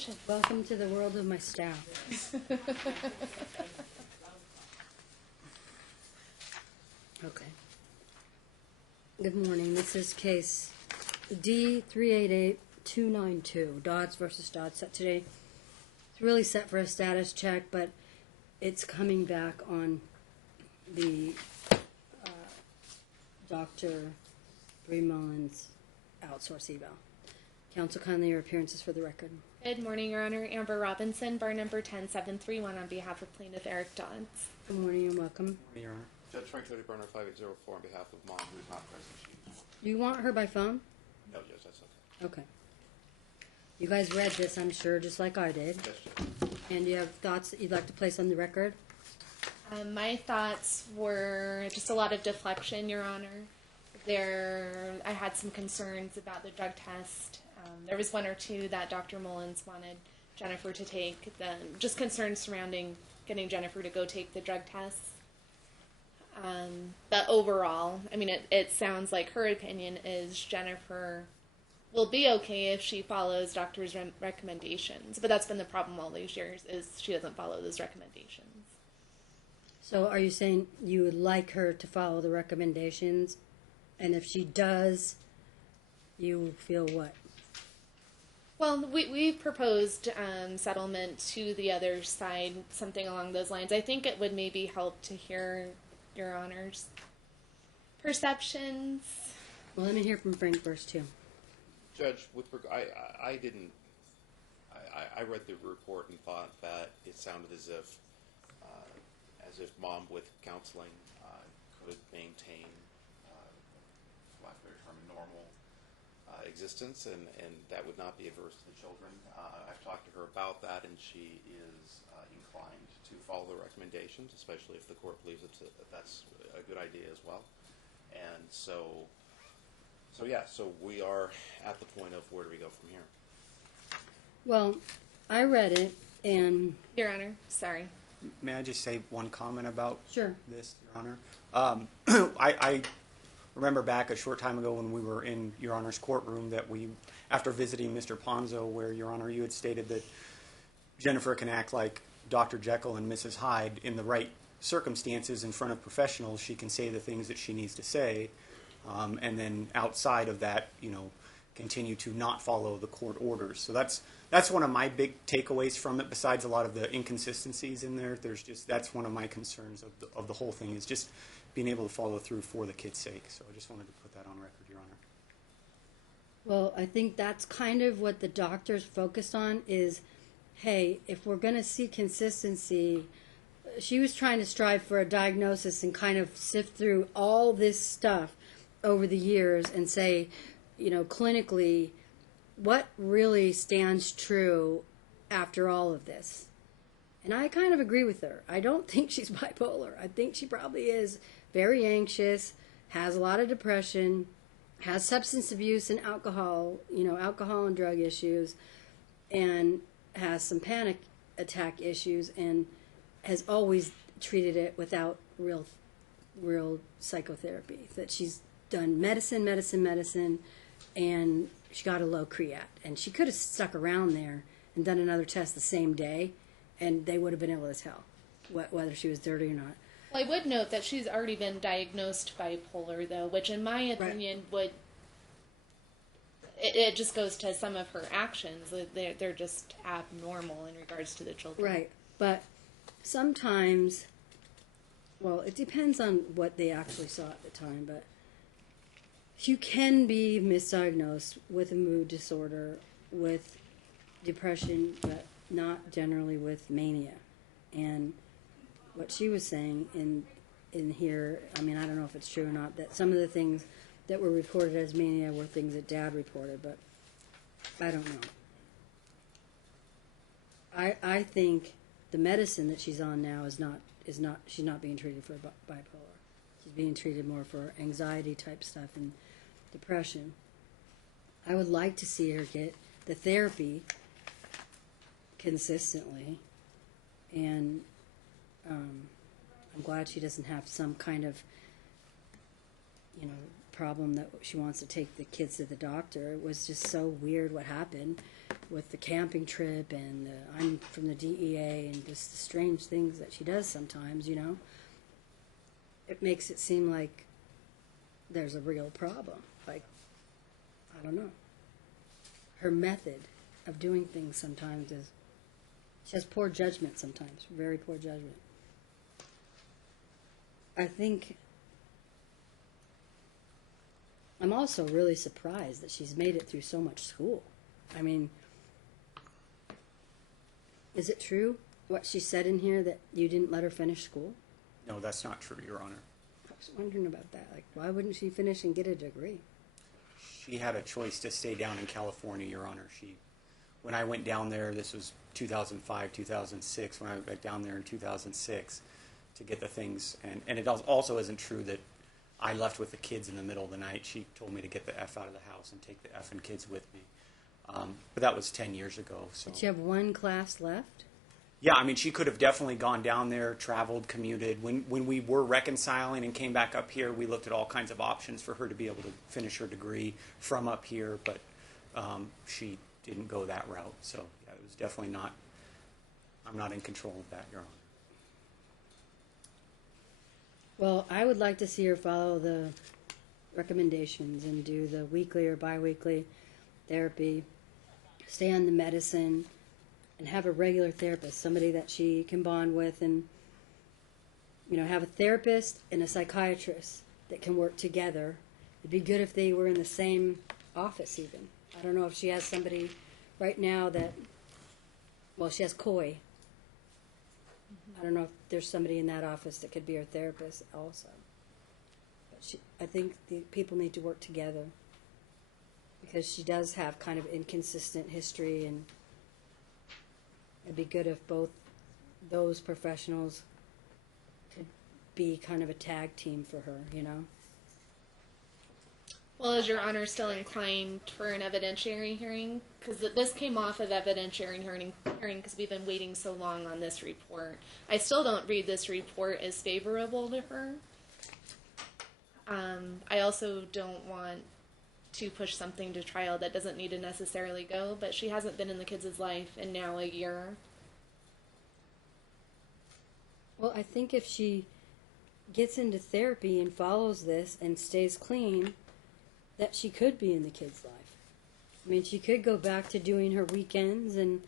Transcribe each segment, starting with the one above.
motion. Welcome to the world of my staff. Okay. Good morning. This is case D388292, Dodds versus Dodds. Set today. It's really set for a status check, but it's coming back on the Dr. Bree Mullins outsource eval. Counsel, kindly your appearances for the record. Good morning, Your Honor. Amber Robinson, bar number 10731 on behalf of plaintiff Eric Dodds. Good morning and welcome. Good morning, Your Honor. Judge Frank Cody, burner 5804 on behalf of Mom, who is not present. Do you want her by phone? No, Judge, that's okay. Okay. You guys read this, I'm sure, just like I did. Yes, Judge. And you have thoughts that you'd like to place on the record? My thoughts were just a lot of deflection, Your Honor. I had some concerns about the drug test. There was one or two that Dr. Mullins wanted Jennifer to take, just concerns surrounding getting Jennifer to go take the drug tests. But overall, I mean, it sounds like her opinion is Jennifer will be okay if she follows doctor's recommendations. But that's been the problem all these years, is she doesn't follow those recommendations. So are you saying you would like her to follow the recommendations? And if she does, you feel what? Well, we've proposed settlement to the other side, something along those lines. I think it would maybe help to hear Your Honor's perceptions. Well, let me hear from Frank first, too. Judge, I read the report and thought that it sounded as if Mom with counseling could maintain, for lack of a better term, normal existence, and that would not be averse to the children. I've talked to her about that, and she is inclined to follow the recommendations, especially if the court believes that's a good idea as well. And so we are at the point of where do we go from here? Well, I read it, and... Your Honor, sorry. May I just say one comment about Sure. this, Your Honor? I remember back a short time ago when we were in Your Honor's courtroom that after visiting Mr. Ponzo, where, Your Honor, you had stated that Jennifer can act like Dr. Jekyll and Mrs. Hyde in the right circumstances in front of professionals. She can say the things that she needs to say, and then outside of that, continue to not follow the court orders. So that's one of my big takeaways from it. Besides a lot of the inconsistencies in there, that's one of my concerns of the whole thing, is just being able to follow through for the kid's sake. So I just wanted to put that on record, Your Honor. Well, I think that's kind of what the doctors focused on is, hey, if we're going to see consistency, she was trying to strive for a diagnosis and kind of sift through all this stuff over the years and say, clinically, what really stands true after all of this? And I kind of agree with her. I don't think she's bipolar. I think she probably is very anxious, has a lot of depression, has substance abuse and alcohol and drug issues, and has some panic attack issues, and has always treated it without real psychotherapy. That she's done medicine, and she got a low creat. And she could have stuck around there and done another test the same day, and they would have been able to tell whether she was dirty or not. Well, I would note that she's already been diagnosed bipolar, though, which in my opinion it just goes to some of her actions. They're just abnormal in regards to the children. Right, but sometimes, well, it depends on what they actually saw at the time, but you can be misdiagnosed with a mood disorder, with depression, but not generally with mania. And what she was saying in here, I mean, I don't know if it's true or not, that some of the things that were reported as mania were things that Dad reported, but I don't know. I think the medicine that she's on now she's not being treated for bipolar. She's being treated more for anxiety type stuff and depression. I would like to see her get the therapy consistently, and I'm glad she doesn't have some kind of problem that she wants to take the kids to the doctor. It was just so weird what happened, with the camping trip and I'm from the DEA and just the strange things that she does sometimes, you know, it makes it seem like there's a real problem. Like, I don't know. Her method of doing things sometimes is, she has poor judgment sometimes, very poor judgment. I think, I'm also really surprised that she's made it through so much school. I mean, is it true what she said in here that you didn't let her finish school? No, that's not true, Your Honor. I was wondering about that. Like, why wouldn't she finish and get a degree? She had a choice to stay down in California, Your Honor. When I went down there, this was 2005, 2006, when I went down there in 2006 to get the things. And it also isn't true that I left with the kids in the middle of the night. She told me to get the F out of the house and take the effing kids with me. But that was 10 years ago. So. Did you have one class left? Yeah, I mean, she could have definitely gone down there, traveled, commuted. When we were reconciling and came back up here, we looked at all kinds of options for her to be able to finish her degree from up here, but she didn't go that route. So, yeah, it was definitely not, I'm not in control of that, Your Honor. Well, I would like to see her follow the recommendations and do the weekly or biweekly therapy, stay on the medicine, and have a regular therapist, somebody that she can bond with, and, you know, have a therapist and a psychiatrist that can work together. It'd be good if they were in the same office even. I don't know if she has somebody right now that, well, she has Coy. I don't know if there's somebody in that office that could be her therapist also. But I think the people need to work together because she does have kind of inconsistent history, and it'd be good if both those professionals could be kind of a tag team for her, you know? Well, is Your Honor still inclined for an evidentiary hearing? Because this came off of evidentiary hearing because we've been waiting so long on this report. I still don't read this report as favorable to her. I also don't want to push something to trial that doesn't need to necessarily go, but she hasn't been in the kids' life in now a year. Well, I think if she gets into therapy and follows this and stays clean, that she could be in the kids' life. I mean, she could go back to doing her weekends and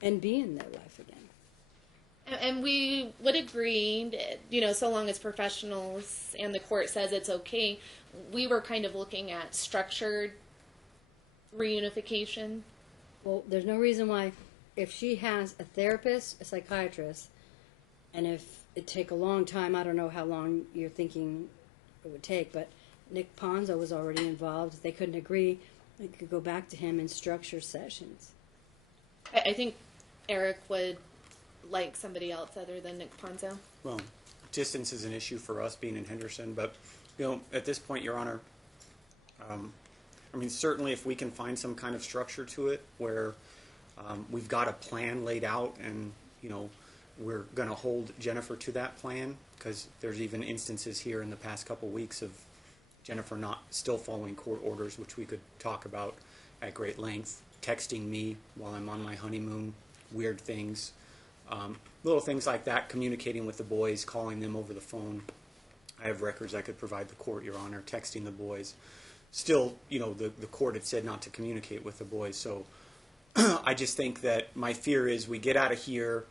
be in their life again. And we would agree, you know, so long as professionals and the court says it's okay, we were kind of looking at structured reunification. Well, there's no reason why, if she has a therapist, a psychiatrist, and if it take a long time, I don't know how long you're thinking it would take, but Nick Ponzo was already involved. If they couldn't agree, they could go back to him and structure sessions. I think Eric would like somebody else other than Nick Ponzo. Well, distance is an issue for us being in Henderson, but, you know, at this point, Your Honor, I mean, certainly if we can find some kind of structure to it where we've got a plan laid out and, you know, we're going to hold Jennifer to that plan, because there's even instances here in the past couple weeks of Jennifer not still following court orders, which we could talk about at great length, texting me while I'm on my honeymoon, weird things, little things like that, communicating with the boys, calling them over the phone. I have records I could provide the court, Your Honor, texting the boys. Still, you know, the court had said not to communicate with the boys, so I just think that my fear is we get out of here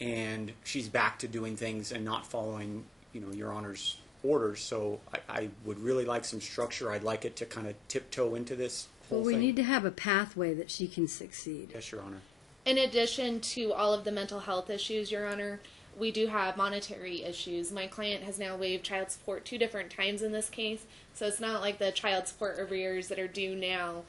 and she's back to doing things and not following, you know, Your Honor's orders. So I would really like some structure. I'd like it to kind of tiptoe into this whole Well, we thing. need to have a pathway that she can succeed. Yes, Your Honor. In addition to all of the mental health issues, Your Honor, we do have monetary issues. My client has now waived child support 2 different times in this case, so it's not like the child support arrears that are due now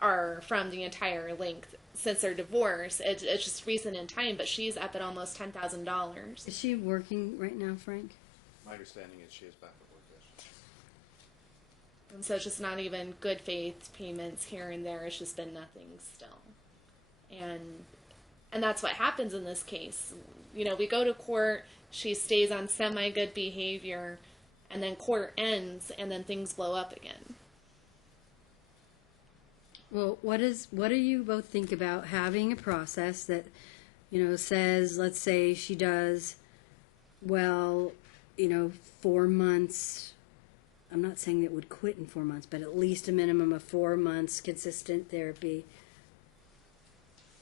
are from the entire length since their divorce. It's just recent in time, but she's up at almost $10,000. Is she working right now, Frank? My understanding is she is back at work, yes. And so it's just not even good faith payments here and there. It's just been nothing still. And that's what happens in this case. You know, we go to court, she stays on semi-good behavior, and then court ends, and then things blow up again. Well, what do you both think about having a process that, says, let's say she does, well, 4 months. I'm not saying that would quit in 4 months, but at least a minimum of 4 months consistent therapy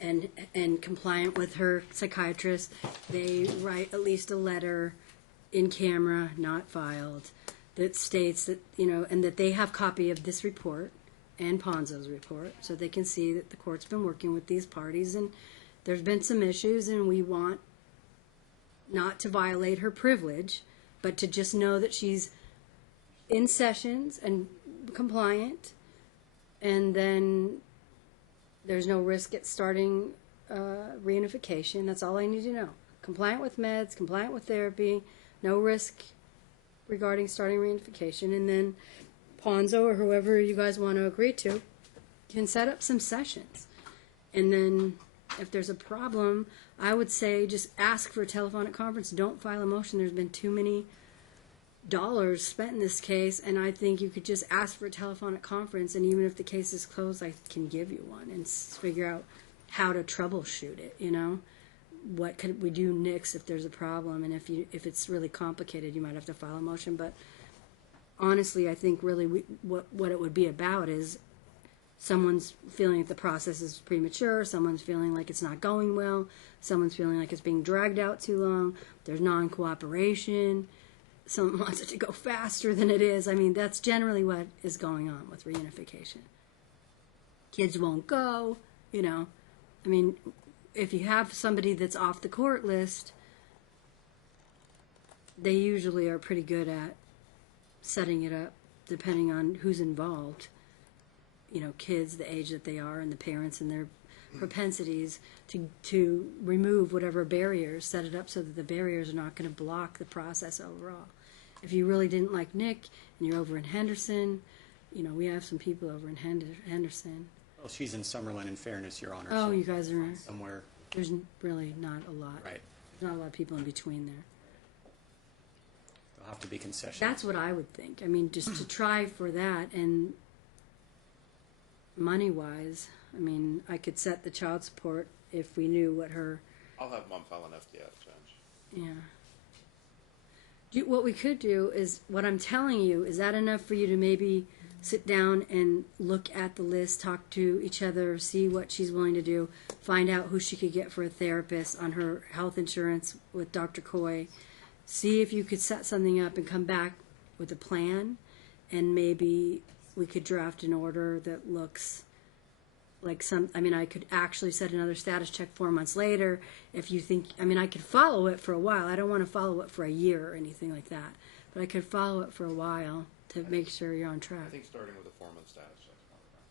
and compliant with her psychiatrist. They write at least a letter in camera, not filed, that states that, and that they have copy of this report and Ponzo's report, so they can see that the court's been working with these parties and there's been some issues, and we want not to violate her privilege, but to just know that she's in sessions and compliant, and then there's no risk at starting reunification. That's all I need to know. Compliant with meds, compliant with therapy, no risk regarding starting reunification, and then Ponzo or whoever you guys want to agree to can set up some sessions. And then if there's a problem, I would say just ask for a telephonic conference. Don't file a motion. There's been too many dollars spent in this case, and I think you could just ask for a telephonic conference, and even if the case is closed, I can give you one and figure out how to troubleshoot it, what could we do next if there's a problem, and if it's really complicated, you might have to file a motion. But honestly, I think really what it would be about is someone's feeling that the process is premature, someone's feeling like it's not going well, someone's feeling like it's being dragged out too long, there's non-cooperation, someone wants it to go faster than it is. I mean, that's generally what is going on with reunification. Kids won't go, I mean, if you have somebody that's off the court list, they usually are pretty good at setting it up depending on who's involved. Kids, the age that they are, and the parents and their propensities to remove whatever barriers, set it up so that the barriers are not going to block the process overall. If you really didn't like Nick and you're over in Henderson, we have some people over in Henderson. Well, she's in Summerlin, in fairness, Your Honor. Oh, so you guys are somewhere. There's really not a lot. Right. There's not a lot of people in between there. There'll have to be concessions. That's what I would think. I mean, just to try for that, and money-wise, I mean, I could set the child support if we knew what her... I'll have Mom file an FDF, Judge. Yeah. What we could do is, what I'm telling you, is that enough for you to maybe sit down and look at the list, talk to each other, see what she's willing to do, find out who she could get for a therapist on her health insurance with Dr. Coy, see if you could set something up and come back with a plan, and maybe we could draft an order that looks like I could actually set another status check 4 months later if you think, I could follow it for a while. I don't want to follow it for a year or anything like that, but I could follow it for a while to make sure you're on track. I think starting with a 4-month status check is one of the best.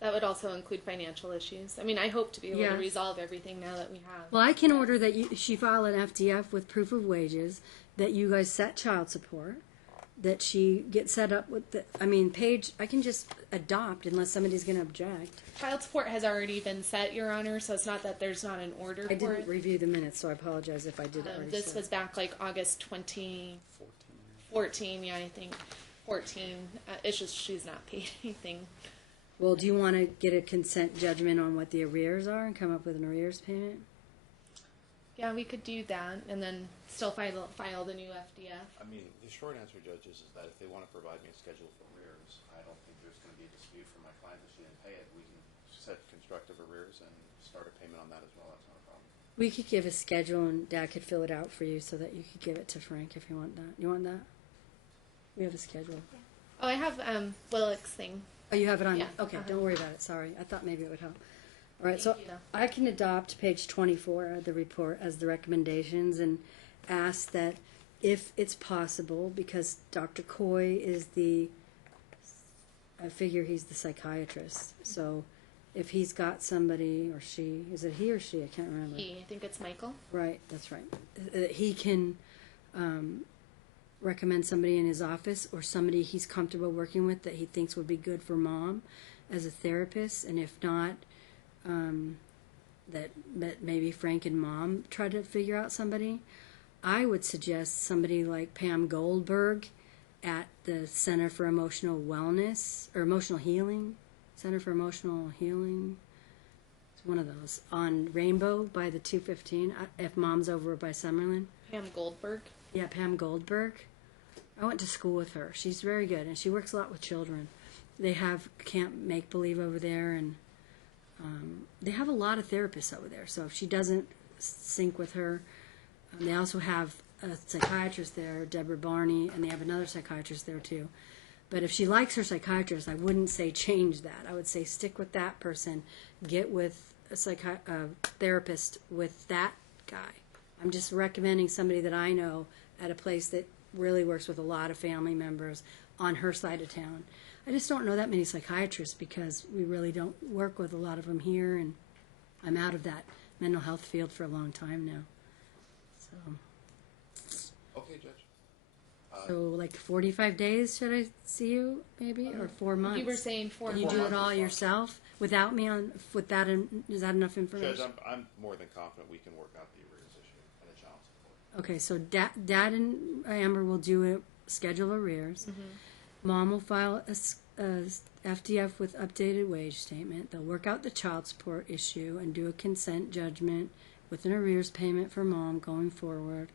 That would also include financial issues. I hope to be able to resolve everything now that we have. Well, I can order that she file an FDF with proof of wages, that you guys set child support, that she gets set up with Paige, I can just adopt unless somebody's going to object. Child support has already been set, Your Honor, so it's not that there's not an order I for didn't it. review the minutes, so I apologize if I did already. This set. was back like August 2014, yeah, I think. 14. It's just she's not paid anything. Well, do you want to get a consent judgment on what the arrears are and come up with an arrears payment? Yeah, we could do that and then still file the new FDF. The short answer, Judge, is that if they want to provide me a schedule for arrears, I don't think there's going to be a dispute from my client that she didn't pay it. We can set constructive arrears and start a payment on that as well. That's not a problem. We could give a schedule and Dad could fill it out for you so that you could give it to Frank if you want that. You want that? We have a schedule. Oh, I have Willick's thing. Oh, you have it on? Yeah. Okay, don't worry about it. Sorry. I thought maybe it would help. All right, so Thank you, though. I can adopt page 24 of the report as the recommendations and ask that if it's possible, because Dr. Coy is I figure he's the psychiatrist, so if he's got somebody, or she, is it he or she? I can't remember. I think it's Michael. Right, that's right. He can recommend somebody in his office or somebody he's comfortable working with that he thinks would be good for Mom as a therapist, and if not, that maybe Frank and Mom try to figure out somebody. I would suggest somebody like Pam Goldberg at the Center for Emotional Wellness or Emotional Healing. Center for Emotional Healing. It's one of those. On Rainbow by the 215, if Mom's over by Summerlin. Pam Goldberg. Yeah, Pam Goldberg. I went to school with her. She's very good, and she works a lot with children. They have Camp Make Believe over there, and they have a lot of therapists over there. So if she doesn't sync with her, they also have a psychiatrist there, Deborah Barney, and they have another psychiatrist there too. But if she likes her psychiatrist, I wouldn't say change that. I would say stick with that person, get with a therapist with that guy. I'm just recommending somebody that I know at a place that really works with a lot of family members on her side of town. I just don't know that many psychiatrists because we really don't work with a lot of them here, and I'm out of that mental health field for a long time now. Okay, Judge. So like 45 days, should I see you maybe, or 4 months? You were saying 4 You months. do it all yourself without me on with that? Is that enough information? Judge, I'm more than confident we can work out the arrears issue and the child support. Okay, so Dad and Amber will do it, schedule arrears. Mom will file a FDF with updated wage statement. They'll work out the child support issue and do a consent judgment with an arrears payment for Mom going forward.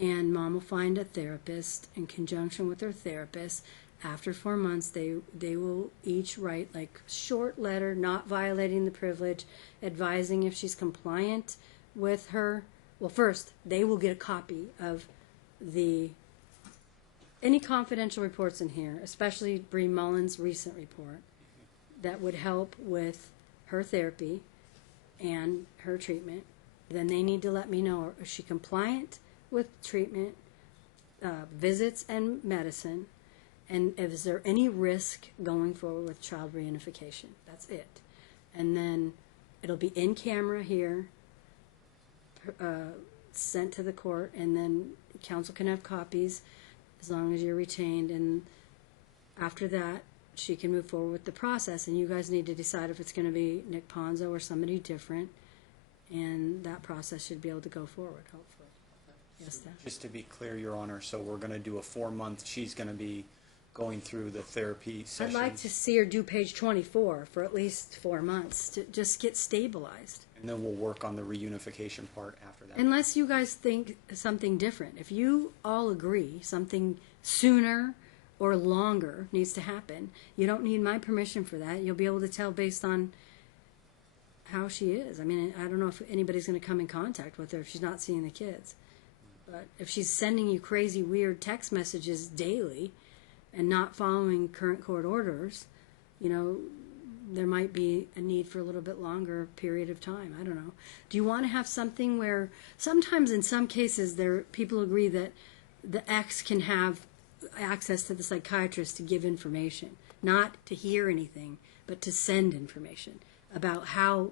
And Mom will find a therapist in conjunction with her therapist. After 4 months, they will each write like short letter, not violating the privilege, advising if she's compliant with her. Well, first, they will get a copy of any confidential reports in here, especially Bree Mullen's recent report, that would help with her therapy and her treatment. Then they need to let me know, is she compliant with treatment, visits and medicine, and is there any risk going forward with child reunification? That's it. And then it'll be in camera here, sent to the court, and then counsel can have copies as long as you're retained. And after that, she can move forward with the process, and you guys need to decide if it's going to be Nick Ponzo or somebody different, and that process should be able to go forward, hopefully. Yes, Dan? Just to be clear, Your Honor, so we're going to do a 4-month, she's going to be going through the therapy I'd sessions. like to see her do page 24 for at least 4 months to just get stabilized. And then we'll work on the reunification part after that. Unless you guys think something different. If you all agree something sooner or longer needs to happen, you don't need my permission for that. You'll be able to tell based on how she is. I mean, I don't know if anybody's going to come in contact with her if she's not seeing the kids. But if she's sending you crazy, weird text messages daily and not following current court orders, you know, there might be a need for a little bit longer period of time. I don't know. Do you want to have something where sometimes in some cases people agree that the ex can have access to the psychiatrist to give information, not to hear anything, but to send information about how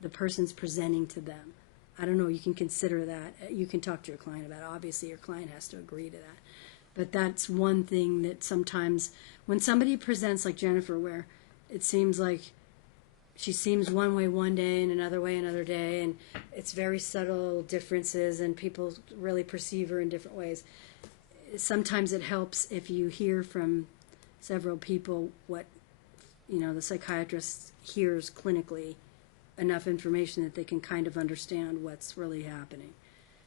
the person's presenting to them. I don't know, you can consider that. You can talk to your client about it. Obviously, your client has to agree to that. But that's one thing that sometimes when somebody presents like Jennifer, where it seems like she seems one way one day and another way another day, and it's very subtle differences, and people really perceive her in different ways. Sometimes it helps if you hear from several people what, you know, the psychiatrist hears clinically, enough information that they can kind of understand what's really happening.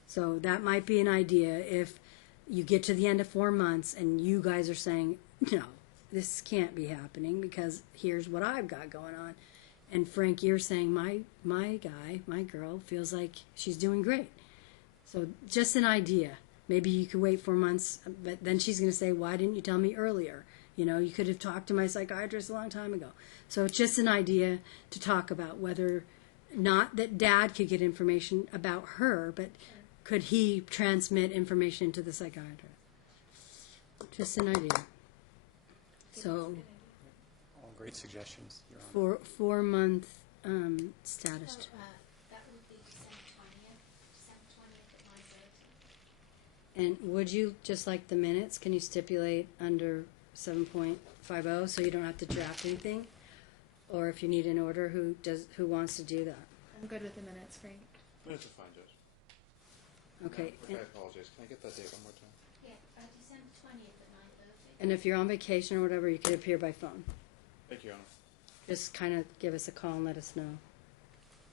So that might be an idea if you get to the end of 4 months and you guys are saying, no, this can't be happening because here's what I've got going on. And Frank, you're saying my guy, my girl feels like she's doing great. So just an idea. Maybe you could wait 4 months, but then she's going to say, why didn't you tell me earlier? You know, you could have talked to my psychiatrist a long time ago. So it's just an idea to talk about whether, not that Dad could get information about her, but could he transmit information to the psychiatrist? Just an idea. So, All great suggestions, Your Honor. 4 month status. That would be December 20th at 9:30. And would you, just like the minutes, can you stipulate under 7.50 so you don't have to draft anything? Or if you need an order, who wants to do that? I'm good with the minutes, Frank. Minutes are fine, Judge. Okay. I apologize. Can I get that date one more time? Yeah, December 20th at 9:30. And if you're on vacation or whatever, you could appear by phone. Thank you, Your Honor. just kind of give us a call and let us know.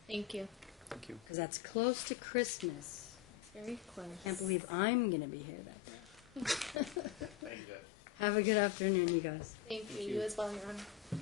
Thank you. Thank you. Because that's close to Christmas. It's very close. Can't believe I'm going to be here that day. Thank you, Judge. Have a good afternoon, you guys. Thank you. Thank You you. as well, Your Honor.